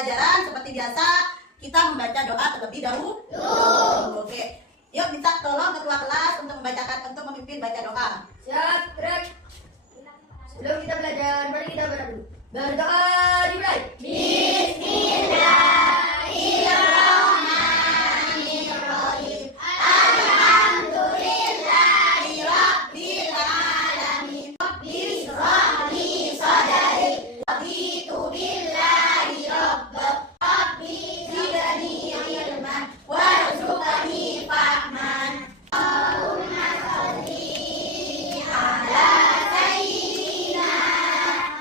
pembelajaran seperti biasa kita membaca doa terlebih dahulu. Oke. Yuk minta tolong ketua kelas untuk memimpin baca doa. Siap, gerak. Sebelum kita belajar, mari kita berdoa dulu. Berdoa dimulai. Bismillahirrahmanirrahim. Alhamdulillahirabbil alamin. Bismillah sadari. Raditu billahi rabban. Rabbi zidni ilman warzuqni fahman. Allahumma sholli ala sayyidina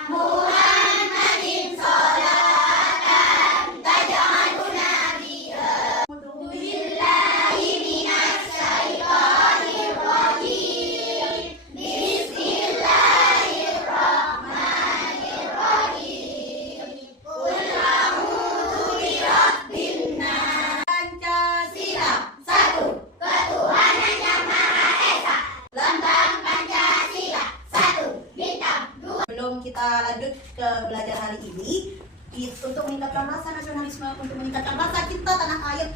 Muhammadin sholatan taj'aluna biha billahi minasy syaithanir rajim. Bismillahirrahmanirrahim. Qul a'udzu birabbin nas. Pancasila. Satu, ketuhanan yang Maha Esa. Lambang Pancasila. Satu, bintang. Dua. Sebelum kita lanjut ke belajar hari ini, untuk meningkatkan rasa nasionalisme, untuk meningkatkan rasa cinta tanah air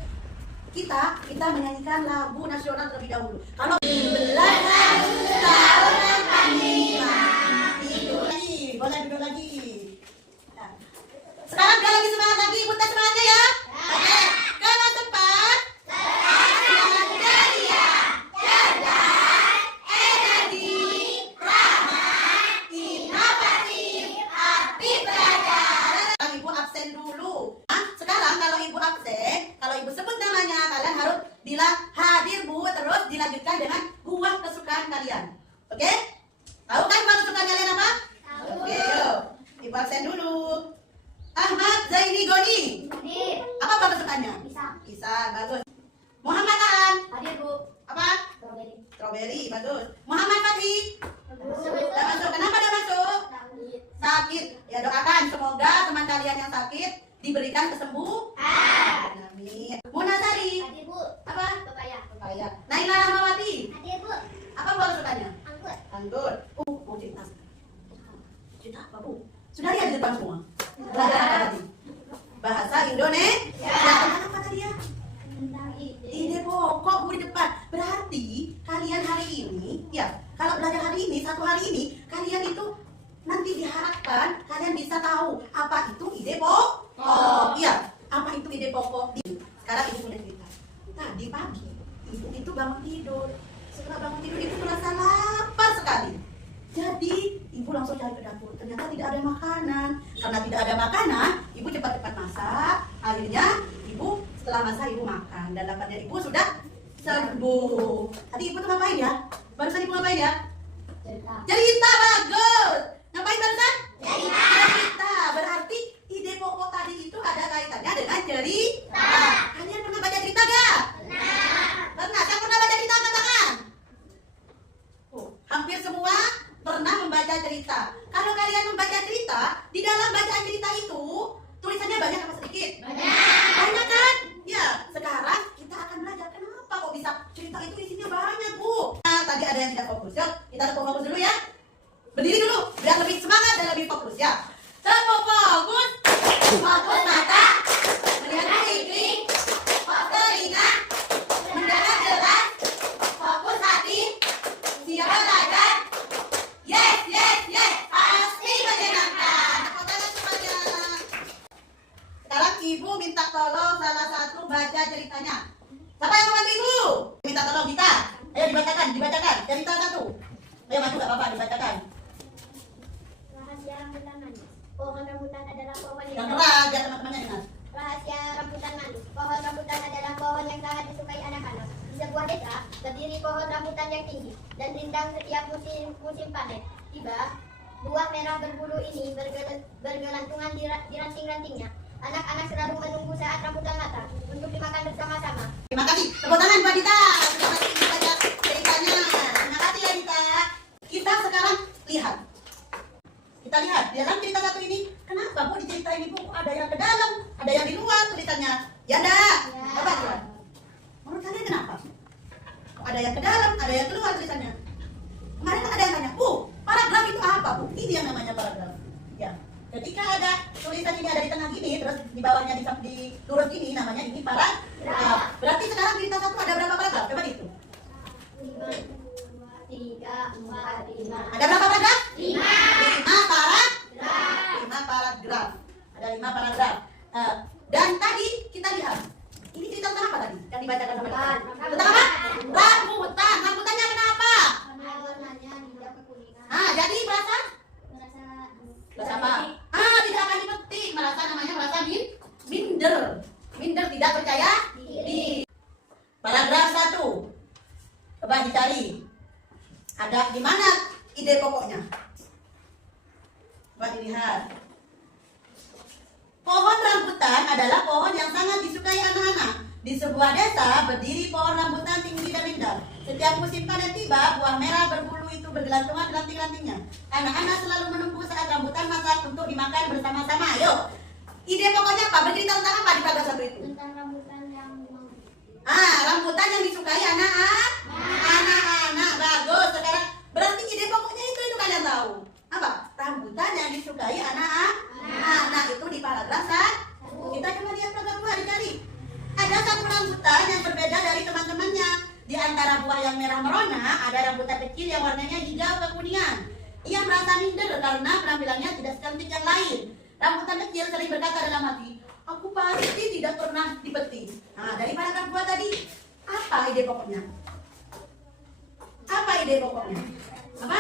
kita menyanyikan lagu nasional terlebih dahulu. Kalau Belasan tahun 85. duduk lagi, boleh duduk lagi. Nah, sekarang udah lagi semangat lagi, putar semangatnya ya. Oke, kalau sempat, Yang ceria, cerdas, energi, ramah, inovatif, aktif belajar. sekarang ibu absen dulu. Nah, sekarang kalau ibu absen, kalau ibu sebut namanya, kalian harus bilang hadir bu, terus dilanjutkan dengan buah kesukaan kalian. Oke? Tahu kan buah kesukaan kalian apa? Oke, yuk. Ibu absen dulu. Ahmad Zaini Goni. Hadir. Apa buah kesukaannya? Pisang. Pisang, bagus. Muhammad Aan. Hadir, Bu. Apa? Strawberry. Strawberry, bagus. Muhammad Fatih. Masuk. Tidak masuk. Kenapa tidak masuk? Sakit. Ya doakan semoga teman kalian yang sakit diberikan kesembuhan. Amin. Munasari. Hadir, Bu. Apa? Pepaya. Papaya. Naila Rahmawati. Hadir, Bu. Apa buah kesukaannya? Anggur. Anggur. Mau cerita. Cerita apa, Bu? Sudah lihat di depan semua. Belajar apa tadi? Bahasa Indonesia. Belajar apa tadi ya? Ide pokok Bu di depan. Berarti kalian hari ini, ya, kalau belajar hari ini, satu hari ini, kalian itu nanti diharapkan kalian bisa tahu apa itu ide pokok. Iya, apa itu ide pokok. Sekarang ibu punya cerita. Tadi pagi, ibu itu bangun tidur. Setelah bangun tidur, ibu merasa lapar sekali. Jadi, ibu langsung cari ke dapur. Ternyata tidak ada makanan. Karena tidak ada makanan, ibu cepat-cepat masak. Akhirnya, ibu setelah masak, ibu makan. Dan laparnya ibu sudah sembuh. Tadi ibu tuh ngapain ya? Barusan ibu ngapain ya? Cerita, bagus. Ngapain barusan? Cerita. Berarti ide pokok tadi itu ada kaitannya dengan cerita. Kalian pernah baca cerita gak? Pernah. Yang pernah baca cerita angkat tangan. Hampir semua pernah membaca cerita. Kalau kalian membaca cerita, di dalam bacaan cerita itu tulisannya banyak apa sedikit? Banyak kan? Ya, sekarang kita akan belajar kenapa kok bisa cerita itu isinya banyak, Bu. Nah, tadi ada yang tidak fokus. Yuk, kita tepuk fokus dulu ya. Berdiri dulu, biar lebih semangat dan lebih fokus ya. Tepuk fokus. Fokus mata. Melihat kuping. Fokus telinga. Mendengar jelas. Fokus hati. Siap belajar. Yes, yes, yes. Pasti menyenangkan. Tepuk tangan semuanya. Sekarang ibu minta tolong salah satu baca ceritanya. Siapa yang membantu ibu? Minta tolong kita. Ayo dibacakan cerita satu. Ayo maju gak apa-apa, dibacakan. Rahasia rambutan manis. Pohon rambutan adalah pohon Yang keras, biar teman-temannya dengar. Rahasia rambutan manis. Pohon rambutan adalah pohon yang sangat disukai anak-anak. Di sebuah desa berdiri pohon rambutan yang tinggi dan rindang setiap musim panen. Tiba, buah merah berbulu ini bergelantungan di ranting-rantingnya. Anak-anak selalu menunggu saat rambutan matang untuk dimakan bersama-sama. Terima kasih. Tepuk tangan buat Dita. Terima kasih dibaca ceritanya. Terima kasih ya Dita. Kita sekarang lihat. Kita lihat di dalam cerita satu ini, kenapa Bu di cerita ini Bu ada yang ke dalam, ada yang di luar tulisannya? Ya enggak? Coba coba. Menurut kalian kenapa? Ada yang ke dalam, ada yang keluar tulisannya. Kemarin ada yang tanya, Bu, paragraf itu apa Bu? Ini yang namanya paragraf. Ya, ketika ada tulisan ini ada di tengah gini, terus di bawahnya di lurus gini, namanya ini paragraf. Berarti sekarang berita satu ada berapa paragraf? Coba dihitung. 5, 2, 3, 4, 5. Ada berapa paragraf? 5. 5 paragraf. Ada 5 paragraf. Dan tadi kita lihat, ini cerita tentang apa tadi? Yang dibacakan sama kita. Tentang apa? Rambutan. Rambutannya kenapa? Warnanya hijau kekuningan. Jadi merasa Merasa apa? Tidak akan dipetik. Merasa minder. Minder, tidak percaya diri. Paragraf 1. Coba dicari. Ada di mana ide pokoknya? Coba dilihat. Pohon rambutan adalah pohon yang sangat disukai anak-anak. Di sebuah desa berdiri pohon rambutan tinggi dan indah. Setiap musim panen tiba, buah merah berbulu itu bergelantungan di ranting-rantingnya. Anak-anak selalu menunggu saat rambutan masak untuk dimakan bersama-sama. Ayo, ide pokoknya apa? Bercerita tentang apa di paragraf 1 itu? tentang rambutan yang Rambutan yang disukai anak-anak. Bagus. Sekarang berarti ide pokoknya itu kalian tahu. Apa? Rambutan yang disukai anak-anak. Itu di paragraf 1. Kita coba lihat paragraf 2 dicari. Ada satu rambutan yang berbeda dari teman-temannya. Di antara buah yang merah merona, ada rambutan kecil yang warnanya hijau kekuningan. Ia merasa minder karena penampilannya tidak secantik yang lain. Rambutan kecil sering berkata dalam hati, aku pasti tidak pernah dipetik. Dari paragraf 2 tadi, apa ide pokoknya? Apa ide pokoknya? Apa?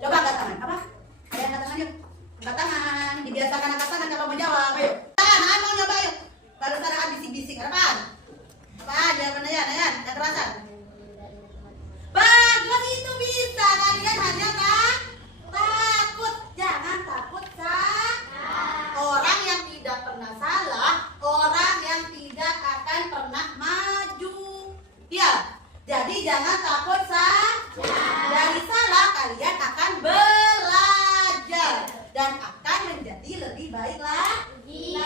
Coba angkat tangan. Apa? Ada yang angkat tangan yuk. Angkat tangan. Dibiasakan angkat tangan kalau mau jawab. Ayo. Tangan, mau nyoba yuk. Baru sekarang bisik-bisik. Apaan? Apaan? Jawaban Nayan. Yang kerasan. Bagus, itu bisa. Kalian hanya takut. Jangan takut, orang yang tidak pernah salah, orang yang tidak akan pernah maju. Ya, jadi jangan takut, dari salah kalian akan belajar dan akan menjadi lebih baik lagi.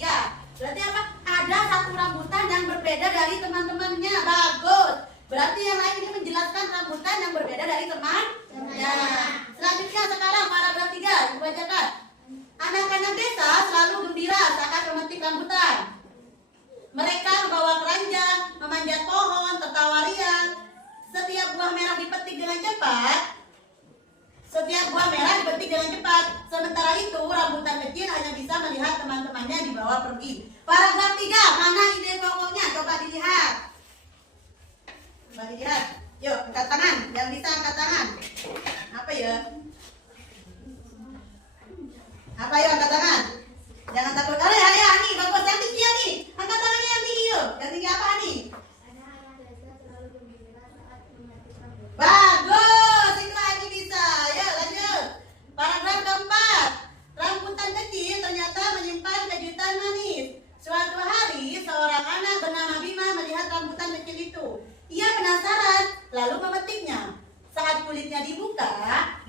Ya, berarti apa? Ada satu rambutan yang berbeda dari teman-temannya. Bagus. Berarti yang lain ini menjelaskan rambutan yang berbeda dari teman-temannya. Selanjutnya sekarang paragraf 3 dibacakan. Anak-anak desa selalu gembira saat memetik rambutan. Mereka membawa keranjang, memanjat pohon, tertawa riang. Setiap buah merah dipetik dengan cepat. Sementara itu, rambutan kecil hanya bisa melihat teman-temannya dibawa pergi. Paragraf 3, mana ide pokoknya? Coba dilihat. Yuk, angkat tangan. Yang bisa angkat tangan. Apa ya? Apa ya angkat tangan? Jangan takut. Ani, bagus yang tinggi Ani. Angkat tangannya yang tinggi yuk. Yang tinggi apa Ani? Bagus, itu Ani bisa. Ya, lanjut. Paragraf keempat. Rambutan kecil ternyata menyimpan kejutan manis. Suatu hari, seorang anak bernama Bima melihat rambutan kecil itu. Ia penasaran, lalu memetiknya. Saat kulitnya dibuka,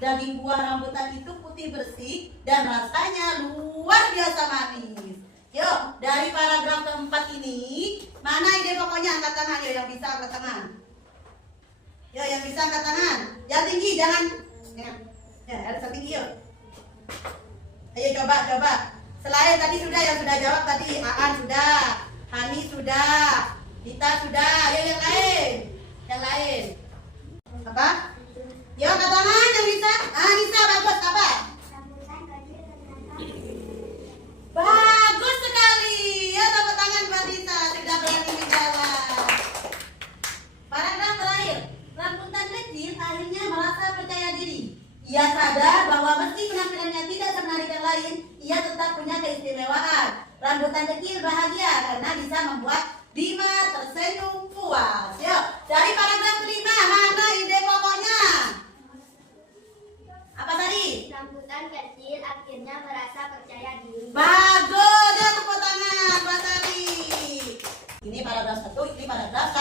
daging buah rambutan itu putih bersih dan rasanya luar biasa manis. Yuk, dari paragraf keempat ini, mana ide pokoknya? Angkat tangan, yuk yang bisa angkat tangan. Yuk, yang bisa angkat tangan. Yang tinggi, jangan. Ya, harus yang tinggi yuk. Ayo coba. Selain tadi sudah, yang sudah jawab tadi, Aan sudah, Hani sudah, Dita sudah. Yuk yang lain. Apa? Yuk angkat tangan yang bisa. Nisa bagus apa? Bagus sekali. Ya, tepuk tangan buat Nisa, sudah berani menjawab. Paragraf terakhir. Rambutan kecil akhirnya merasa percaya diri. Ia sadar bahwa meski penampilannya tidak semenarik yang lain, ia tetap punya keistimewaan. Rambutan kecil bahagia karena bisa membuat Bima tersenyum puas. Yuk, dari paragraf 5, mana ide pokoknya? Apa tadi? Rambutan kecil akhirnya merasa percaya diri. Bagus, ya tepuk tangan buat tadi. Ini paragraf 1, ini paragraf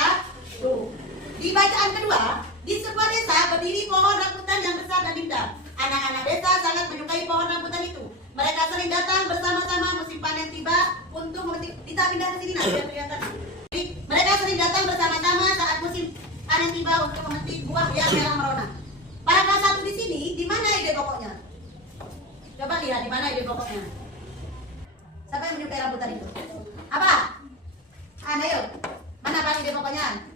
1. Di bacaan kedua, di sebuah desa berdiri pohon rambutan yang besar dan indah. Anak-anak desa sangat menyukai pohon rambutan itu. Mereka sering datang bersama-sama musim panen tiba untuk memetik. Kita pindah ke sini biar kelihatan. Jadi, mereka sering datang bersama-sama saat musim panen tiba untuk memetik buah yang merah merona. Paragraf 1 di sini, di mana ide pokoknya? Coba lihat di mana ide pokoknya. Siapa yang menyukai rambutan itu? Apa? Yuk. Mana Pak ide pokoknya?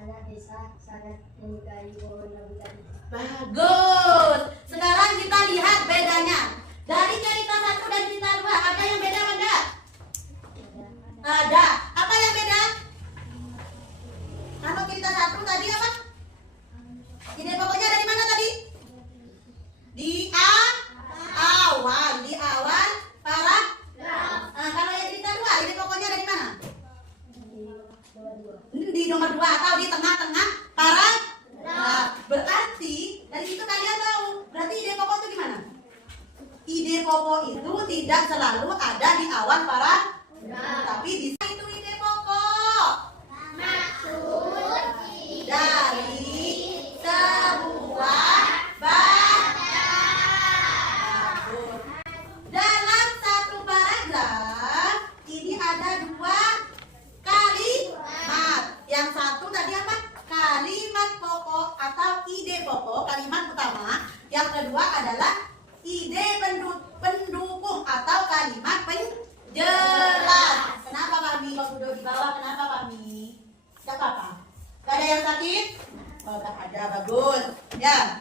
Anak desa sangat menyukai pohon rambutan. Bagus. Sekarang kita lihat bedanya. Dari cerita 1 dan cerita 2, ada yang beda enggak? Ada. Apa yang beda? Kalau cerita 1 tadi apa? Ide pokoknya dari mana tadi? Di awal. Di awal paragraf. Kalau yang cerita 2, ide pokoknya dari mana? Di nomor 2 atau di tengah-tengah paragraf. Berarti dari situ kalian tahu. Berarti ide pokok itu gimana? Ide pokok itu tidak selalu ada di awal paragraf. Tapi bisa itu ide pokok. Maksud Dari sebuah bacaan. Dalam satu paragraf ini ada 2 kalimat. Yang satu tadi apa? Kalimat pokok atau ide pokok, kalimat utama. Yang kedua adalah ide pendukung atau kalimat penjelas. Kenapa Mami? Kau duduk di bawah, kenapa Mami? Gak apa-apa. Gak ada yang sakit? Oh, gak ada, bagus. Ya.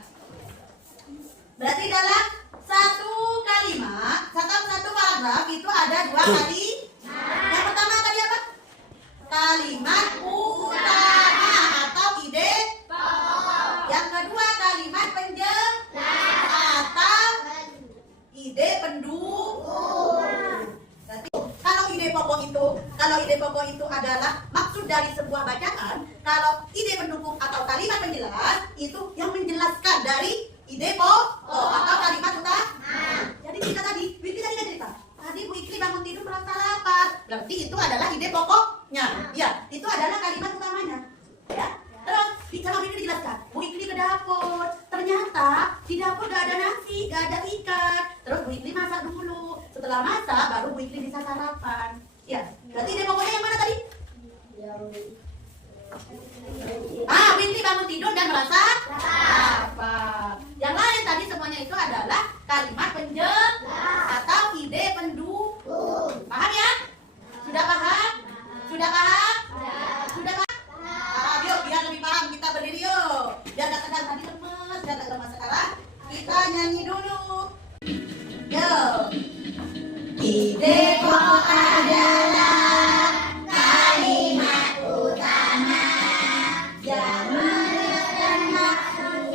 Berarti dalam satu kalimat, satu paragraf itu ada 2 kali. Yang pertama tadi apa? Kalimat utama atau ide. Yang kedua kalimat penjelas atau ide pendukung. Berarti kalau ide pokok itu adalah maksud dari sebuah bacaan, kalau ide pendukung atau kalimat penjelas itu yang menjelaskan dari ide pokok atau kalimat utama. Jadi kita tadi, Bu Ikli tadi kan cerita. Tadi Bu Ikli bangun tidur merasa lapar. Berarti itu adalah ide pokoknya. Ya, itu adalah kalimat utamanya. Ya. Terus di dalam ini dijelaskan, Bu Ikli ke dapur. Ternyata di dapur gak ada nasi, gak ada ikan. Terus Bu Ikli masak dulu. Setelah masak baru Bu Ikli bisa sarapan. Ya, berarti ide pokoknya yang mana tadi? Bu Ikli bangun tidur dan merasa lapar. Yang lain tadi semuanya itu adalah kalimat penjelas atau ide pendukung. Paham ya? Sudah paham? Sudah paham? Sudah paham? Yuk, biar lebih paham kita berdiri yuk. Biar gak tegang tadi lemes, biar gak lemes sekarang. Kita nyanyi dulu. Yuk. Ide pokok adalah kalimat utama yang menjelaskan maksud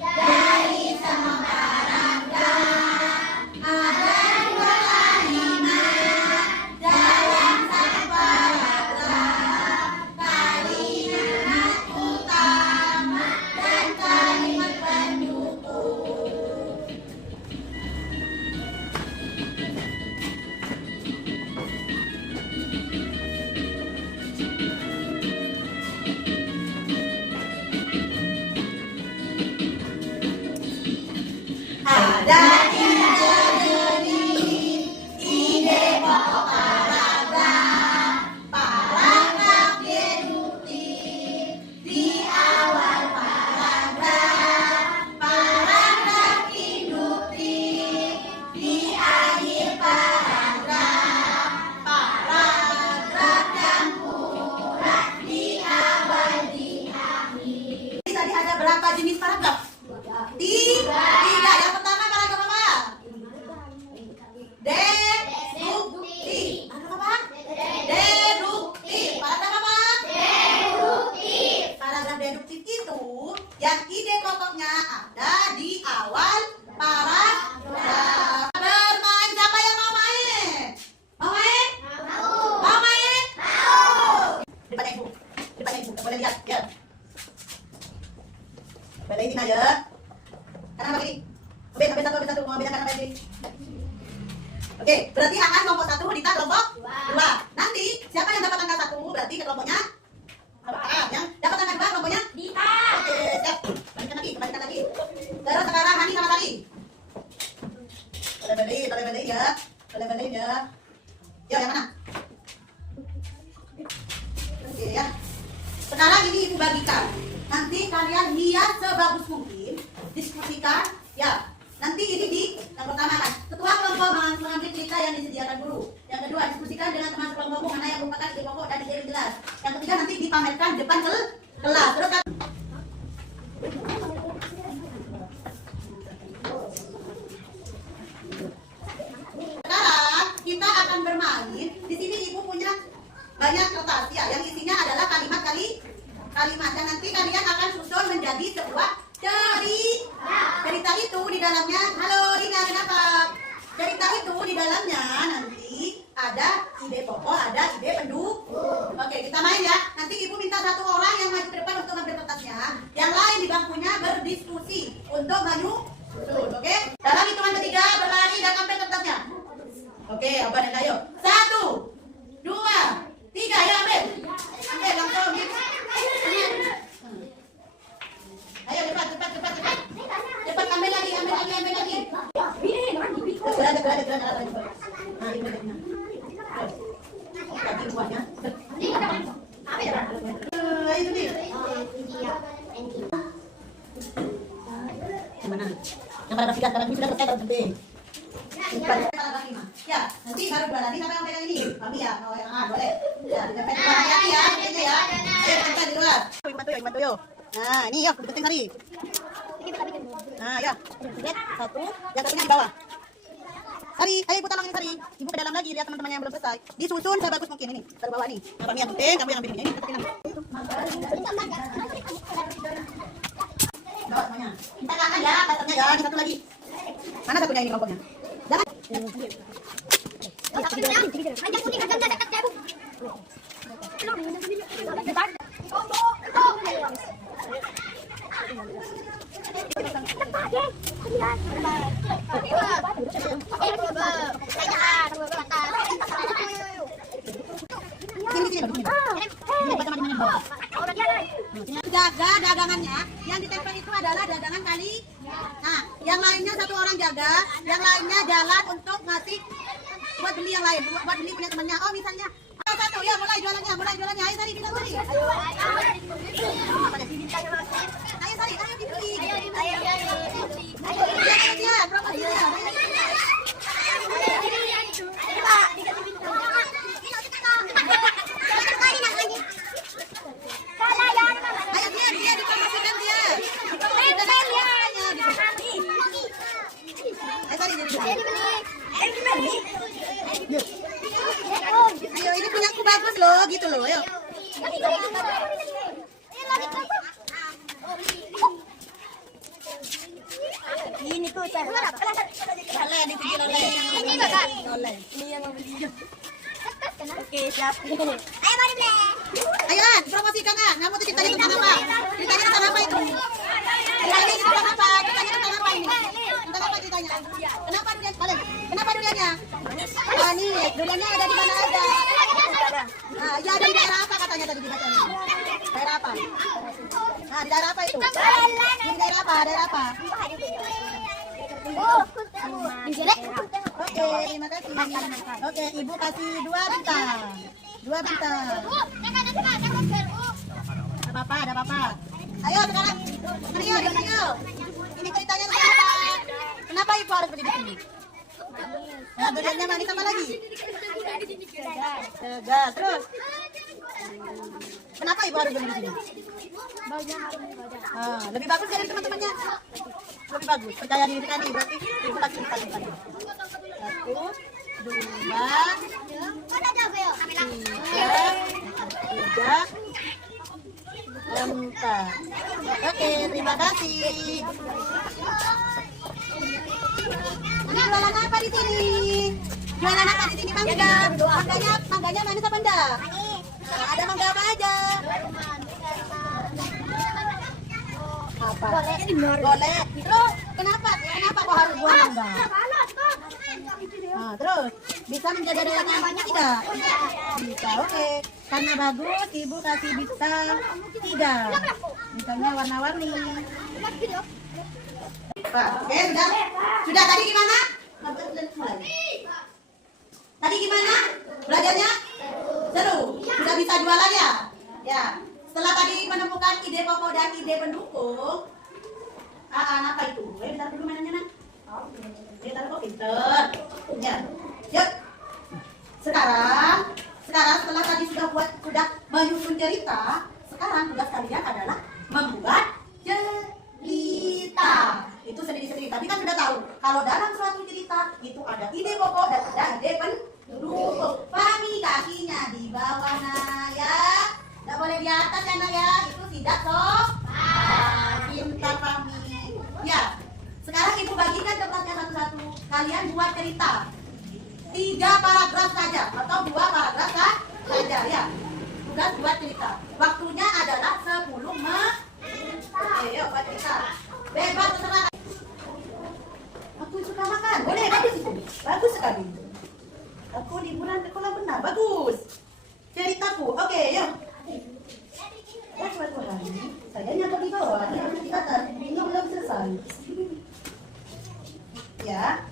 dari semua paragraf. Ada 2 kalimat dalam satu paragraf. Kalimat utama dan kalimat pendukung. Ada 3 jenis ide pokok paragraf. Paragraf deduktif di awal paragraf. Paragraf induktif di akhir paragraf. Paragraf campuran di awal di akhir. Tadi ada berapa jenis paragraf? 3. Yang pertama paragraf apa? Deduktif. Paragraf apa? Deduktif. Paragraf apa? deduktif. Paragraf deduktif itu yang ide pokoknya ada di awal paragraf. Bermain, siapa yang mau main? Mau main? Mau main? Depan ibu. Boleh lihat, ya. Balik ini aja. Kanan apa kiri? Ambil satu. Mau ambil kanan apa kiri? Oke, berarti akan kelompok 1, Dita kelompok 2. Nanti siapa yang dapat angka 1 berarti ke kelompoknya yang dapat angka 2 kelompoknya Dita. Oke, siap. Balikan lagi. Terus sekarang Hani sama Sari. Boleh ya. Yuk, yang mana? Oke ya. Sekarang ini ibu bagikan. Nanti kalian lihat sebagus mungkin, diskusikan. Ya. Nanti ini yang pertama kan, ketua kelompok mengambil cerita yang disediakan guru. Yang kedua, diskusikan dengan teman sekelompokmu mana yang merupakan ide pokok dan ide yang jelas. Yang ketiga, nanti dipamerkan depan kelas. Terus kan? Sekarang kita akan bermain. Di sini ibu punya banyak kertas ya, yang isinya adalah kalimat. Dan nanti kalian akan susun menjadi sebuah cerita itu di dalamnya. Halo Rina, kenapa? Cerita itu di dalamnya nanti ada ide pokok, ada ide pendukung. Oke, kita main ya. Nanti ibu minta satu orang yang maju ke depan untuk ambil kertasnya, yang lain di bangkunya berdiskusi untuk maju. Oke, dalam hitungan ketiga berlari dan ambil kertasnya. Oke, Abah dan Ayo. 1, 2, 3, ya ambil langsung. Ayo cepat. Cepat ambil lagi. Mana? Yang pada paragraf ini sudah selesai kalau penting. Paragraf 5. Ya, nanti baru berlari sampai yang pegang ini. Kami ya, kalau yang boleh. Ya, sampai hati-hati ya, ya. Ayo kita di luar. Bantu yuk. Nah, ini yuk, penting hari. Nah, ya. Lihat satu, yang satunya di bawah. Sari, ayo ibu tolong ini Sari. Ibu ke dalam lagi, lihat teman-teman yang belum selesai. Disusun sebagus mungkin ini. Taruh bawah nih. Nah, kami yang penting, kamu yang ambil ini. Bawa semuanya. Kita angkat ya, dasarnya ya. Ini satu lagi. Mana satunya ini kelompoknya? Jangan. Jaga dagangannya, yang ditempel itu adalah dagangan kali. Nah, yang lainnya satu orang jaga, yang lainnya jalan untuk ngasih buat beli yang lain, buat beli punya temannya. Oh misalnya, satu ya mulai jualannya. Ayo Sari, bisa Sari. Ayo Sari, ayo dibeli. Ayo promosinya. Dia dipromosikan dia. Ayo, ini punya aku bagus loh, gitu loh. Ayo. Ini tuh saya. Oleh, ditunjuk oleh. Ini Kakak. Oleh. Ini yang mau beli. Oke, siap. Ayo mari beli. Ayo An, promosikan An. Kamu tuh ceritanya tentang apa? Ceritanya tentang apa itu? Ceritanya tentang apa? Ceritanya tentang apa ini? Tentang apa ceritanya? Kenapa durian? Balik. Kenapa duriannya? Manis. Duriannya ada di mana aja? Nah, ya ada di daerah apa katanya tadi dibacanya? Daerah apa? Nah, di daerah apa itu? Di daerah apa? Daerah apa? Oke, terima kasih. Oke, Ibu kasih 2 bintang. 2 bintang. Ada apa-apa. Ayo sekarang. Ayo. Ini ceritanya kenapa? Kenapa Ibu harus berdiri di sini? Nah, duriannya manis apa lagi? Segar. Terus? Kenapa Ibu harus berdiri di sini? Lebih bagus dari teman-temannya. Lebih bagus. Percaya diri tadi. Berarti Ibu kasih bintang tadi. 1, 2, 3, 4. Oke, terima kasih. Ini jualan apa di sini? Jualan apa di sini? Mangga. Mangganya manis apa enggak? Nah, ada mangga apa aja? Apa? Boleh. Terus kenapa kok harus buah mangga? Nah, terus bisa menjaga daya tahan tidak? Bisa, oke. Karena bagus, Ibu kasih bintang 3. Bintangnya warna-warni. Oke, sudah tadi gimana? Tadi gimana? Belajarnya? Seru. Sudah bisa jualan ya? Ya. Setelah tadi menemukan ide pokok dan ide pendukung, apa itu? Bentar dulu mainannya, Nak. Cerita kok pinter. Ya. Yuk. Sekarang setelah tadi sudah menyusun cerita, sekarang tugas kalian adalah membuat cerita. Itu sendiri-sendiri. Tapi kan sudah tahu kalau dalam suatu cerita itu ada ide pokok dan ada ide pendukung. Pahami kakinya di bawah nah ya. Tidak boleh di atas ya nak ya. Itu tidak toh. Pintar pahami. Ya. Sekarang ibu bagikan ke kelasnya satu-satu. Kalian buat cerita 3 paragraf saja atau 2 paragraf saja ya. Tugas buat cerita. Waktunya adalah 10 menit. Oke, yuk buat cerita. Bebas terserah. Aku suka makan. Boleh, bagus itu. Bagus sekali. Aku liburan ke kolam renang. Bagus. Ceritaku. Oke, yuk. Ya, suatu hari saya nyampe di bawah. Dia di atas. Ini belum selesai. Ya.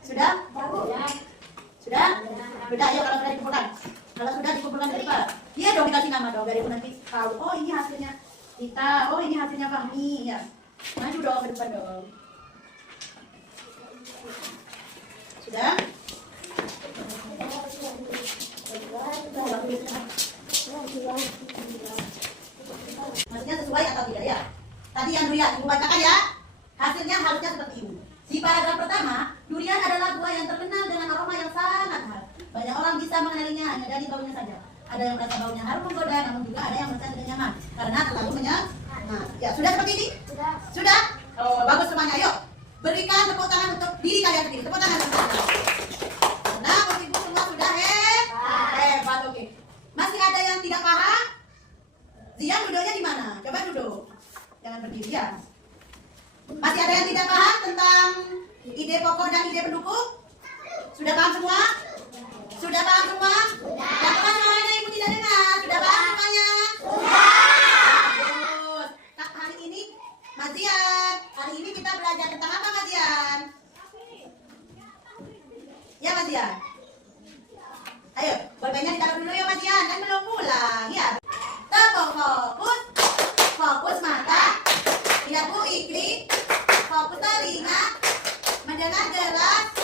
Sudah? Sudah? Sudah, ayo kalau sudah dikumpulkan. Kalau sudah dikumpulkan dari Pak. Iya dong dikasih nama dong dari nanti tahu. Oh ini hasilnya kita. Oh ini hasilnya Fahmi ya. Maju dong ke depan dong. Sudah? Maksudnya sesuai atau tidak ya? Tadi yang durian ibu bacakan ya. Hasilnya harusnya seperti ini. Di paragraf pertama, durian adalah buah yang terkenal dengan aroma yang sangat khas. Banyak orang bisa mengenalinya hanya dari baunya saja. Ada yang merasa baunya harum menggoda, namun juga ada yang merasa tidak nyaman karena terlalu menyengat. Nah, ya sudah seperti ini? Sudah? Oh, bagus semuanya. Yuk, berikan tepuk tangan untuk diri kalian sendiri. Tepuk tangan. Nah, ibu semua sudah hebat. Oke. Masih ada yang tidak paham? Zian duduknya di mana? Coba duduk. Jangan berdiri ya. Masih ada yang tidak paham tentang ide pokok dan ide pendukung? Sudah paham semua? Sudah paham semua? Yang keras suaranya ibu tidak dengar. Sudah paham semuanya? Bagus. Nah, hari ini Mazian, hari ini kita belajar tentang apa Mazian? Ya Mazian. Ayo, bolpennya ditaruh dulu ya Mazian, kan belum pulang ya. Fokus, fokus mata, lihat Bu Ikli, fokus telinga, mendengar jelas,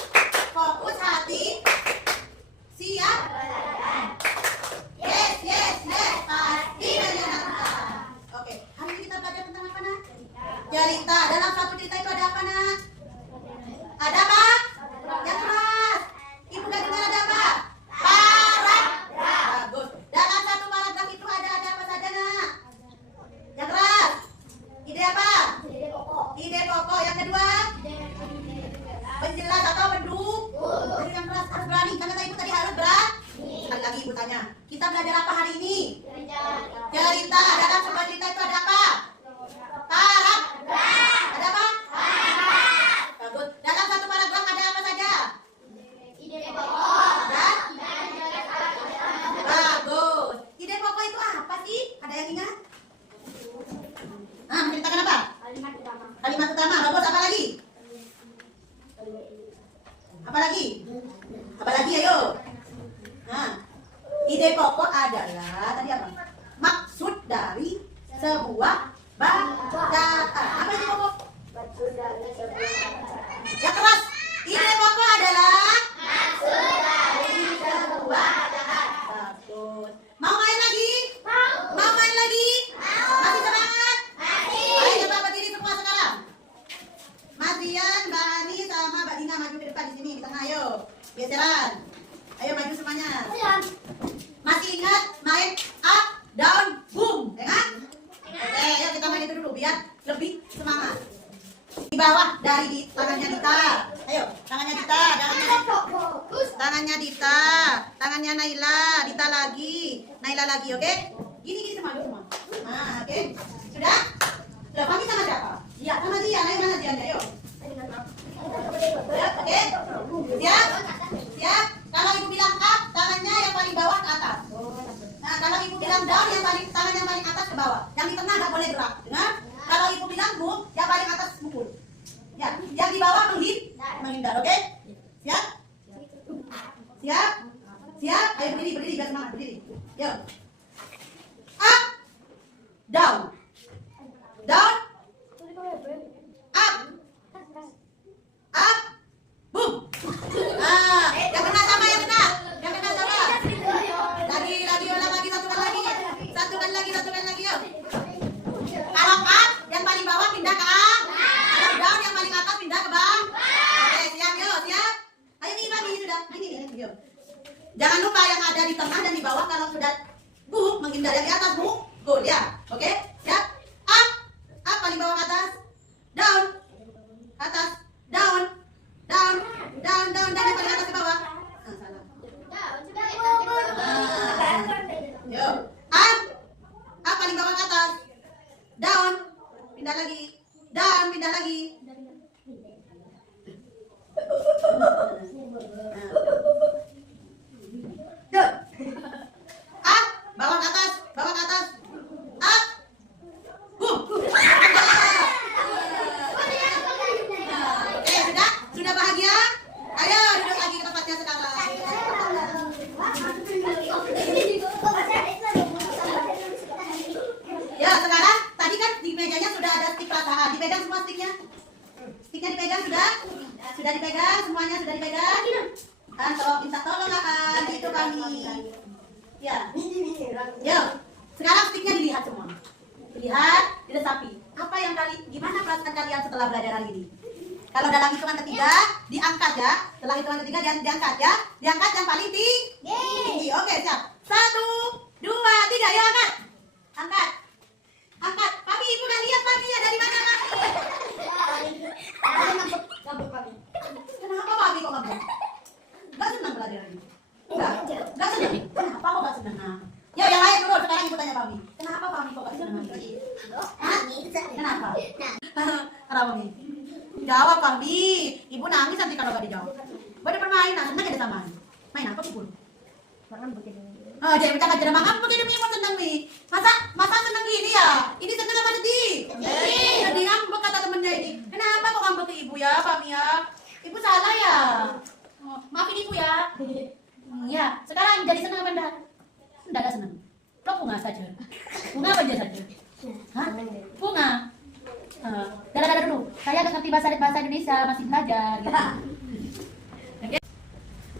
fokus hati, siap. Yes, pasti menyenangkan. Oke, hari ini kita belajar tentang apa nak? Cerita. Dalam satu cerita itu ada apa nak? Ada apa? Yang keras. Ibu gak dengar ada apa? Paragraf. Bagus. Dalam satu paragraf itu ada apa saja nak? Yang keras. Ide apa? Ide pokok. Yang kedua? Penjelas atau pendukung. Jadi yang keras harus berani. Karena ibu tadi harus berani. Sekali lagi ibu tanya. Kita belajar apa hari ini? Cerita. Dalam sebuah cerita itu ada apa? Paragraf. Ada apa? Bagus. Dalam satu paragraf ada apa saja? Dan? Bagus. Ide pokok itu apa sih? Ada yang ingat? Menceritakan apa? Kalimat utama. Bagus. Apa lagi? Apa lagi? Apa lagi ayo? Ide pokok adalah tadi apa? Maksud dari sebuah bacaan. Apa ide pokok? Ya keras. Ide pokok adalah maksud dari sebuah bacaan. Bagus. Mau main lagi? Mau main lagi? Masih semangat? Ayo coba berdiri semua sekarang. Mazian, Mbak Ani sama Mbak Dina maju ke depan di sini di tengah ayo. Geseran. Ayo maju semuanya. Masih ingat main up, down, boom, ya kan? Oke, ayo kita main itu dulu biar lebih semangat. Di bawah dari tangannya Dita. Ayo, tangannya Dita, tangannya Dita, tangannya Naila, Dita lagi, Naila lagi, oke? Gini semua. Nah, oke. Sudah? Sudah paham sama siapa? Iya, sama dia. Ayo mana dia? Ayo. Siap, oke? Siap? Kalau ibu bilang up, tangannya yang paling bawah ke atas. Nah, kalau ibu bilang down, tangan yang paling atas ke bawah. Yang di tengah nggak boleh gerak. Dengar? Kalau ibu bilang boom, yang paling atas pukul. Ya, yang di bawah menghindar, oke? Siap? Siap? Ayo berdiri biar semangat, berdiri. Yuk. Down. Down. Up. Up. Boom. Yang kena sama, yang kena. Yang kena sama. Lagi, ulang lagi, satu kali lagi. Satu kali lagi, yuk. Kalau up, yang paling bawah pindah ke A. Kalau down, yang paling atas pindah ke bawah. Oke, siap, yuk, siap. Ayo nih, Mami, sudah. Ini, yuk. Jangan lupa yang ada di tengah dan di bawah kalau sudah boom, menghindar yang di atas, boom. Good, ya. Oke, siap. Up. Up, paling bawah ke atas. Down. Atas. Down. Down. Down, yang paling atas ke bawah. Salah. Yuk. Up. Up, paling bawah ke atas. Down. Pindah lagi. Down, pindah lagi. Yuk. Up, bawah ke atas. Up. Boom. Sudah bahagia? Ayo duduk lagi ke tempatnya sekarang. Ya, sekarang tadi kan di mejanya sudah ada stik rata. Dipegang semua stiknya. Stiknya dipegang sudah? Sudah dipegang, semuanya sudah dipegang. Minta tolong kakak, itu kami. Ya. Yuk, sekarang stiknya dilihat semua. Dilihat, diresapi. Apa yang gimana perasaan kalian setelah belajar hari ini? Kalau dalam hitungan ketiga, diangkat ya. Setelah hitungan ketiga, diangkat ya. Diangkat yang paling tinggi. Oke, siap. 1, 2, 3, ya angkat. Angkat. Kami ibu nggak lihat kaminya dari mana kami? Kenapa kami kok ngabuk? Gak senang belajar ini? Gak senang? Kenapa kok gak senang? Ya, yang lain dulu. Sekarang ibu tanya kami. Kenapa kami kok gak senang? Kenapa? Kenapa nih? Jawab kami. Ibu nangis nanti kalau gak dijawab. Pada permainan, senang ada sama. Main apa pun? Jadi kita ngajar makan pun jadi mau senang nih. Masa senang gini ya? Ini senang apa sedih? Sedih ngambek kata temennya ini. Kenapa kok ngambek ke ibu ya, Pak Mia? Ibu salah ya? Maafin ibu ya. Ya, sekarang jadi senang apa enggak? Enggak ada senang. Lo bunga saja. Bunga apa aja saja? Hah? Bunga. Dadah dulu. Saya nggak ngerti bahasa Indonesia, masih belajar. Gitu.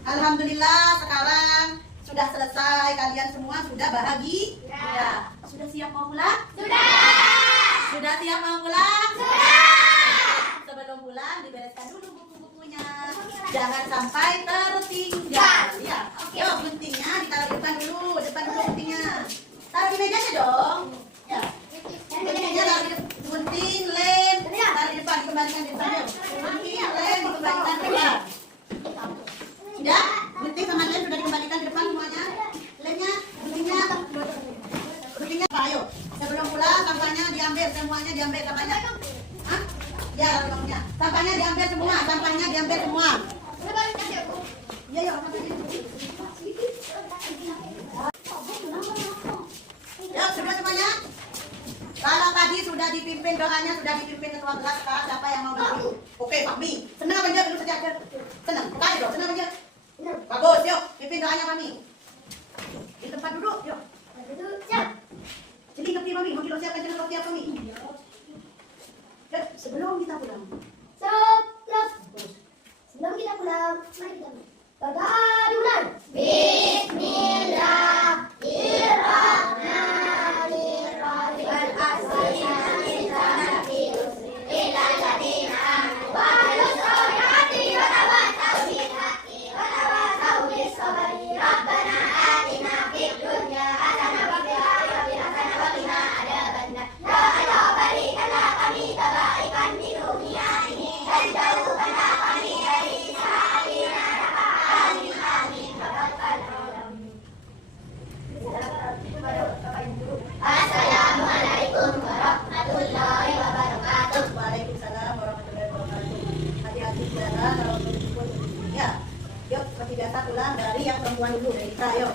Alhamdulillah sekarang sudah selesai. Kalian semua sudah bahagia? Ya. Sudah siap mau pulang? Sudah siap mau pulang? Sebelum pulang dibereskan dulu buku-bukunya. Jangan sampai tertinggal. Ya. Yuk, guntingnya ditaruh depan dulu guntingnya. Taruh di mejanya dong. Ya. Guntingnya taruh di gunting, lem, taruh di depan, dikembalikan di depan. Gunting, lem, dikembalikan di depan. Sudah? Gunting sama lem sudah dikembalikan di depan semuanya. Lemnya, guntingnya apa? Ayo. Sebelum pulang sampahnya diambil semuanya, sampahnya. Hah? Ya, sampahnya. Sampahnya diambil semua. Ya, ya, ya, sudah semuanya? Kalau tadi sudah dipimpin doanya, sudah dipimpin ketua kelas, sekarang siapa yang mau bantu? Oke, Pak Mi. Senang apa aja? Duduk saja. Senang. Kasih dong, senang aja. Bagus, yuk. Pimpin doanya, Mami. Di tempat duduk, yuk. Siap. Jadi ngerti, Mami. Mau siapkan jangan siap, Mami. Yuk, sebelum kita pulang. Sebelum kita pulang, mari kita berdoa dulu. Assalamualaikum warahmatullahi wabarakatuh. Waalaikumsalam warahmatullahi wabarakatuh. Adik-adik jalan, ya. Yuk, seperti biasa pulang dari yang perempuan dulu, dari kita, yuk.